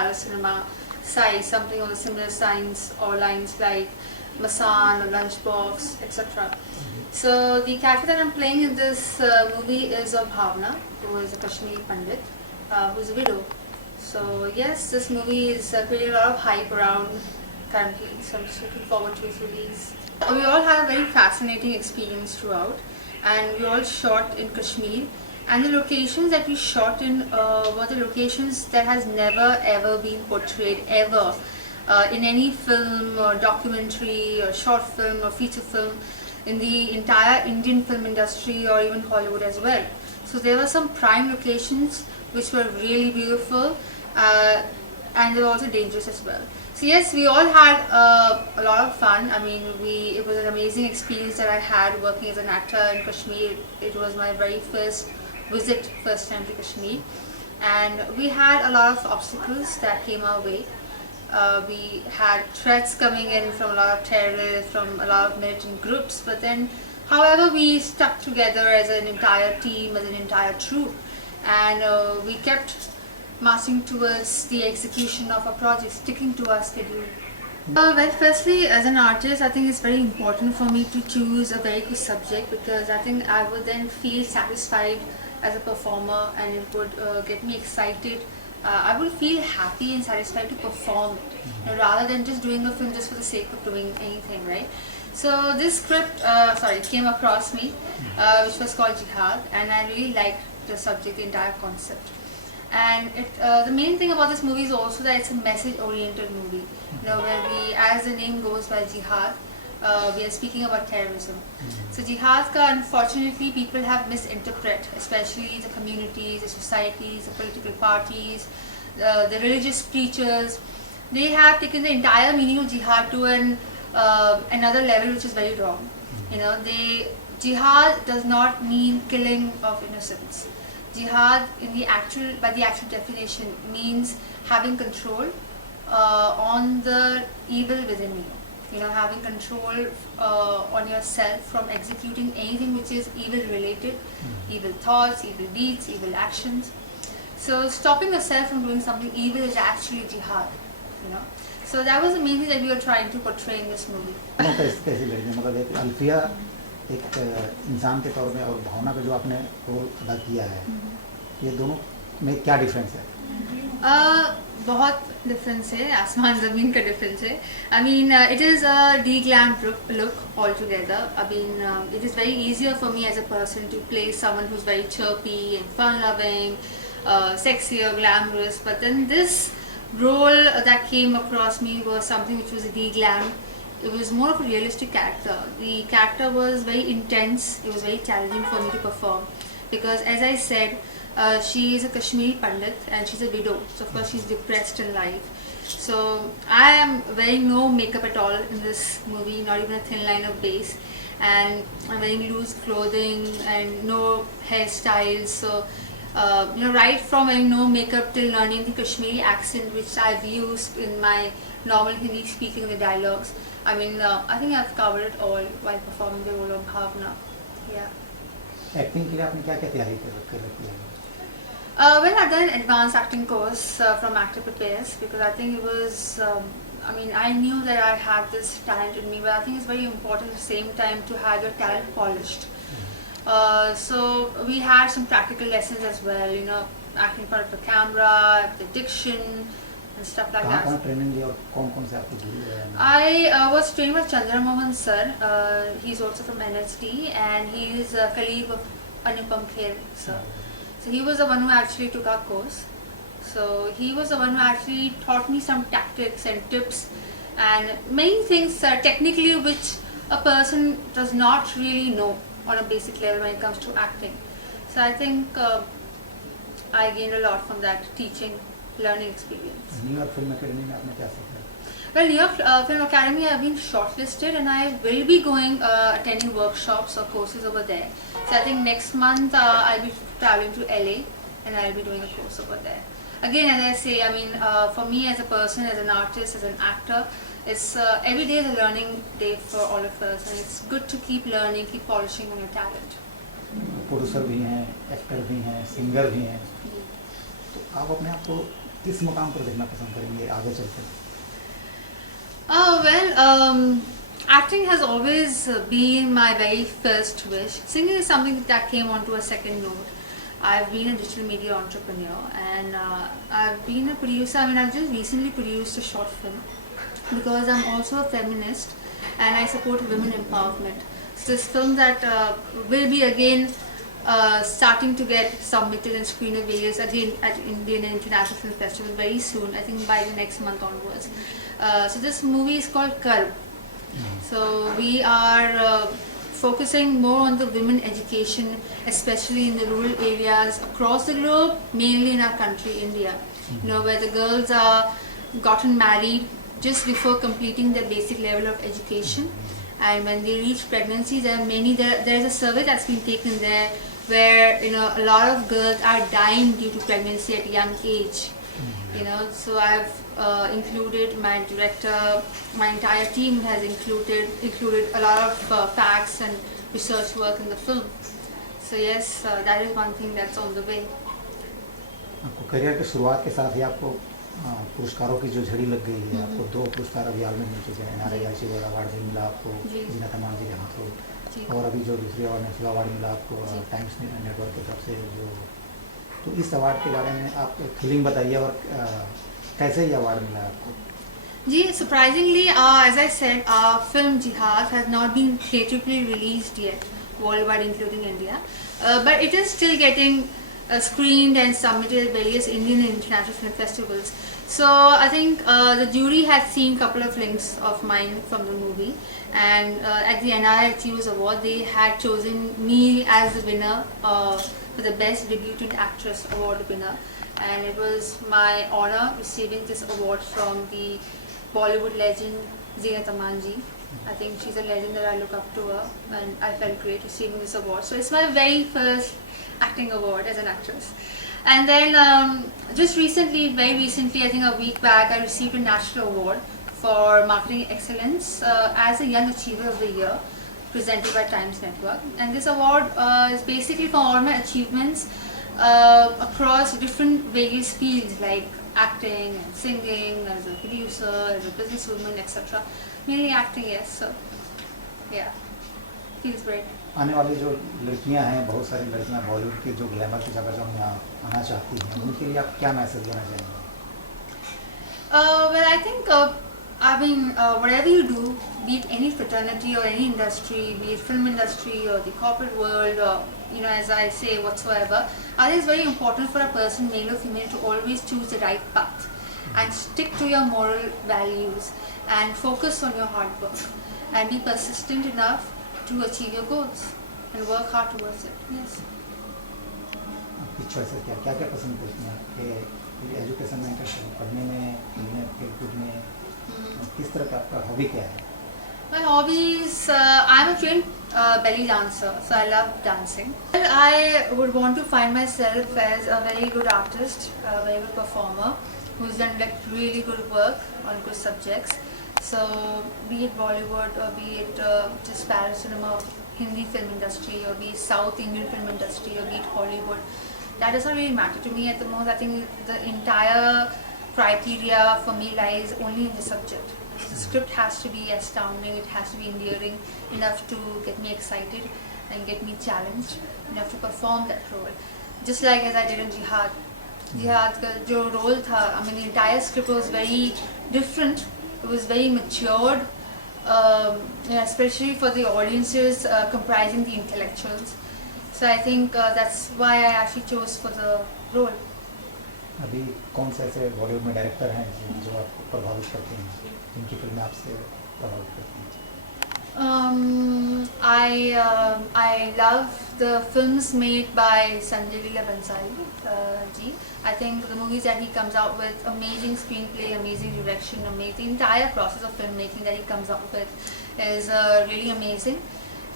Paris Cinema, Sai, something on the similar signs or lines like Masan or Lunchbox, etc. So the character that I'm playing in this movie is of Bhavna, who is a Kashmiri Pandit, who's a widow. So yes, this movie is creating a lot of hype around currently, so I'm just looking forward to its release. We all had a very fascinating experience throughout, and we all shot in Kashmir, and the locations that we shot in were the locations that has never ever been portrayed ever in any film or documentary or short film or feature film in the entire Indian film industry or even Hollywood as well. So there were some prime locations which were really beautiful and they were also dangerous as well. So yes, we all had a lot of fun. I mean, it was an amazing experience that I had working as an actor in Kashmir. It was my very first time to Kashmir, and we had a lot of obstacles that came our way. We had threats coming in from a lot of terrorists, from a lot of militant groups, but then however we stuck together as an entire team, as an entire troop, and we kept marching towards the execution of our project, sticking to our schedule. Well, firstly, as an artist, I think it's very important for me to choose a very good subject, because I think I would then feel satisfied as a performer, and it would get me excited. I would feel happy and satisfied to perform it, rather than just doing a film just for the sake of doing anything, right? So this script, came across me, which was called Jihad, and I really liked the subject, the entire concept. And the main thing about this movie is also that it's a message-oriented movie. Where we, as the name goes by Jihad, we are speaking about terrorism. So Jihad ka, unfortunately, people have misinterpreted, especially the communities, the societies, the political parties, the religious preachers. They have taken the entire meaning of Jihad to another level, which is very wrong. Jihad does not mean killing of innocents. Jihad, by the actual definition, means having control on the evil within you. Having control on yourself from executing anything which is evil related, evil thoughts, evil deeds, evil actions. So stopping yourself from doing something evil is actually jihad. So that was the main thing that we were trying to portray in this movie. कैसी लगी? मतलब एक अल्फिया एक इंसान के तौर में और भावना पे जो आपने रोल अदा किया है, ये दोनों में क्या डिफरेंस है? बहुत डिफरेंस है, आसमान ज़मीन का डिफरेंस है. I mean, it is a de-glammed look altogether. I mean, it is very easier for me as a person to play someone who's very chirpy and fun-loving, sexy or glamorous. But then this role that came across me was something which was de-glammed. It was more of a realistic character. The character was very intense. It was very challenging for me to perform because, as I said, she is a Kashmiri Pandit and she's a widow. So of course she's depressed in life. So I am wearing no makeup at all in this movie, not even a thin line of base, and I'm wearing loose clothing and no hairstyles. So right from wearing no makeup till learning the Kashmiri accent, which I've used in my normal Hindi speaking, the dialogues. I mean, I think I've covered it all while performing the role of Bhavna. Yeah. Acting के लिए आपने क्या-क्या तैयारी कर रखी है? Well, I've done an advanced acting course from Actor Prepares because I think it was, I knew that I had this talent in me, but I think it's very important at the same time to have your talent polished. So we had some practical lessons as well, acting in front of the camera, the diction and stuff like that. कहाँ training ली और कौन-कौन से आपको दी? I was trained by Chandra Mohan sir. He's also from NSD and he is a colleague of Anupam Kher sir. So he was the one who actually took our course. So he was the one who actually taught me some tactics and tips and many things technically which a person does not really know on a basic level when it comes to acting. So I think I gained a lot from that learning experience. New York Film Academy में आपने क्या सीखा? Well, New York Film Academy, I've been shortlisted and I will be going attending workshops or courses over there. So I think next month I'll be traveling to LA and I'll be doing a course over there. Again, as I say, for me as a person, as an artist, as an actor, it's every day is a learning day for all of us and it's good to keep learning, keep polishing on your talent. Producer भी हैं, actor भी हैं, singer भी हैं, तो आप अपने आप को किस मुकाम पर देखना पसंद करेंगे आगे चलकर? Oh, well, acting has always been my very first wish. Singing is something that came onto a second note. I've been a digital media entrepreneur and I've been a producer. I mean, I've just recently produced a short film because I'm also a feminist and I support women empowerment. So this film that will be again starting to get submitted and screened at various again at Indian and International Film Festival very soon. I think by the next month onwards. So this movie is called Karb. So we are focusing more on the women education, especially in the rural areas across the globe, mainly in our country, India. You know, where the girls are gotten married just before completing their basic level of education, and when they reach pregnancy, there is a survey that's been taken there where a lot of girls are dying due to pregnancy at a young age. So I've included my director, my entire team has included a lot of facts and research work in the film. So yes, that is one thing that's on the way. आपको career की शुरुआत के साथ ही आपको पुरस्कारों की जो झड़ी लग गई है, आपको 2 पुरस्कार अभी हाल में मिल चुके हैं। NRI अचीवर अवार्ड भी मिला आपको जीना तमाम जी के हाथों, और अभी जो दूसरी और नेशनल अवार्ड मिला आपको टाइम्स नेटवर्क की तरफ से। तो इस अवार्ड के बारे में आप फीलिंग बताइए और कैसे ये अवार्ड मिला आपको? जी, surprisingly, as I said, our film Jihad has not been theatrically released yet worldwide, including India, but it is still getting screened and submitted at various Indian and international film festivals. So I think the jury had seen a couple of links of mine from the movie, and at the NRI Achievers Award they had chosen me as the winner for the Best Debutant Actress Award winner, and it was my honor receiving this award from the Bollywood legend Zeenat Aman ji. I think she's a legend that I look up to her, and I felt great receiving this award. So it's my very first acting award as an actress. And then just recently, very recently, I think a week back, I received a national award for marketing excellence as a Young Achiever of the Year, presented by Times Network. And this award is basically for all my achievements across different various fields like acting and singing, as a producer, as a businesswoman, etc. Mainly acting, yes. So yeah, feels great. आने वाली जो लड़कियां हैं, बहुत सारी लड़कियां बॉलीवुड की जो ग्लैमर की जगह जो यहाँ आना चाहती हैं, उनके लिए आप क्या मैसेज देना चाहेंगे? Well, I think whatever you do, be it any fraternity or any industry, be it film industry or the corporate world, or as I say, whatsoever, I think it's very important for a person, male or female, to always choose the right path and stick to your moral values and focus on your hard work and be persistent enough to achieve your goals and work hard towards it. Yes. आपकी choice क्या क्या क्या पसंद करती हैं? कि education में interest है, पढ़ने में, खेलने खेलकूद में, किस तरह का आपका हॉबी क्या है? My hobbies, I'm a trained belly dancer, so I love dancing. I would want to find myself as a very good artist, a very good performer, who's done really good work on good subjects. So be it Bollywood or be it just Paris cinema, Hindi film industry, or be it South Indian film industry, or be it Hollywood, that doesn't really matter to me at the moment. I think the entire criteria for me lies only in the subject. The script has to be astounding, it has to be endearing enough to get me excited and get me challenged enough to perform that role. Just like as I did in Jihad. Jihad ka jo role tha, I mean the entire script was very different. It was very matured, especially for the audiences comprising the intellectuals. So I think that's why I actually chose for the role. अभी कौन से ऐसे बॉलीवुड में director हैं जो आपको प्रभावित करते हैं, जिनकी फिल्में आपसे प्रभावित करती हैं? I love the films made by Sanjay Leela Bhansali ji. I think the movies that he comes out with, amazing screenplay, amazing direction, amazing entire process of filmmaking that he comes up with is really amazing.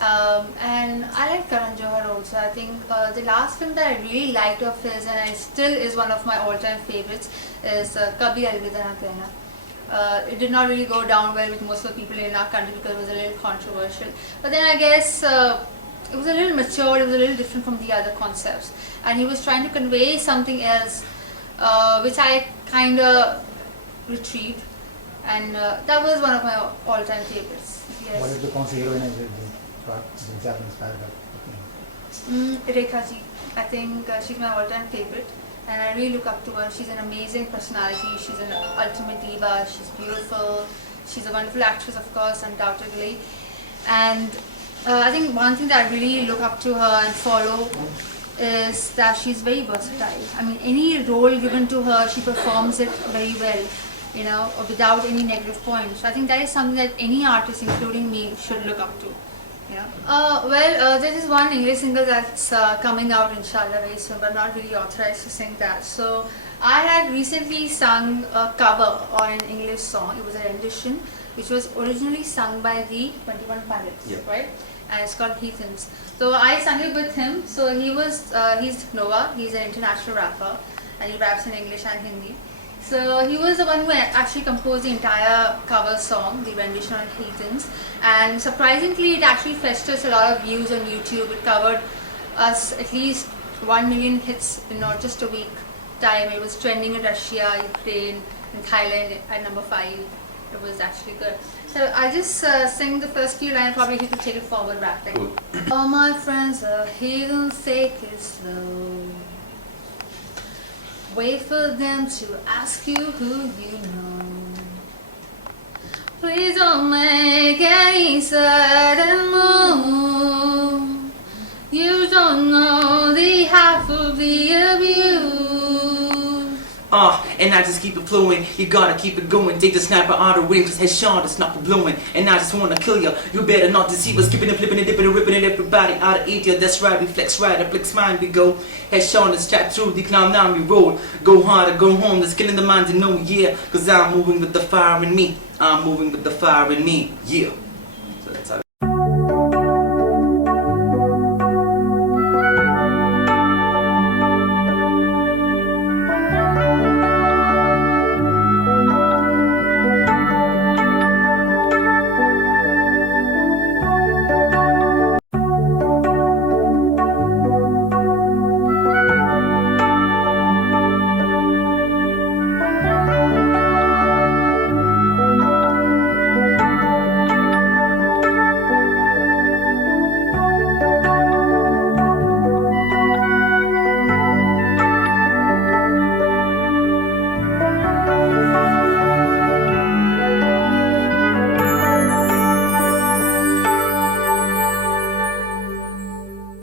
And I like Karan Johar also. I think the last film that I really liked of his, and it still is one of my all-time favorites, is Kabhi Alvida Na Kehna. It did not really go down well with most of the people in our country because it was a little controversial. But then I guess it was a little mature, it was a little different from the other concepts. And he was trying to convey something else, which I kind of retrieved, and that was one of my all-time favorites. Yes. Bollywood की कौन सी heroine है जो आप जिनसे आप inspire करते हैं? Rekha ji, I think she's my all-time favorite, and I really look up to her. She's an amazing personality. She's an ultimate diva. She's beautiful. She's a wonderful actress, of course, undoubtedly. And I think one thing that I really look up to her and follow is that she's very versatile. I mean, any role given to her, she performs it very well, you know, without any negative points. So I think that is something that any artist, including me, should look up to. Well, there is one English single that's coming out inshallah very soon, but I'm not really authorized to sing that. So I had recently sung a cover on an English song. It was a rendition which was originally sung by the 21 Pilots, right? And it's called Heathens. So I sang it with him. So he's Noah. He's an international rapper, and he raps in English and Hindi. So he was the one who actually composed the entire cover song, the rendition on Heathens. And surprisingly, it actually fetched us a lot of views on YouTube. It covered us at least 1 million hits in not just a week time. It was trending in Russia, Ukraine, and Thailand at number 5. It was actually good. So I'll just sing the first few lines, probably he could take it forward rapping. Cool. All my friends are heathens, take it slow. Wait for them to ask you who you know. Please don't make any sudden move. You don't know the half of the abuse. And I just keep it flowing. You gotta keep it going. Take the sniper out of range, cause headshot is not blowing. And I just wanna kill ya. You better not deceive us. Skipping and flipping and dipping and ripping and everybody out of idiot. That's right, we flex right, I flex mine, we go. Headshot is strapped through the clown down, we roll. Go hard or go home, the skin in the mind to know, yeah. Cause I'm moving with the fire in me. I'm moving with the fire in me, yeah.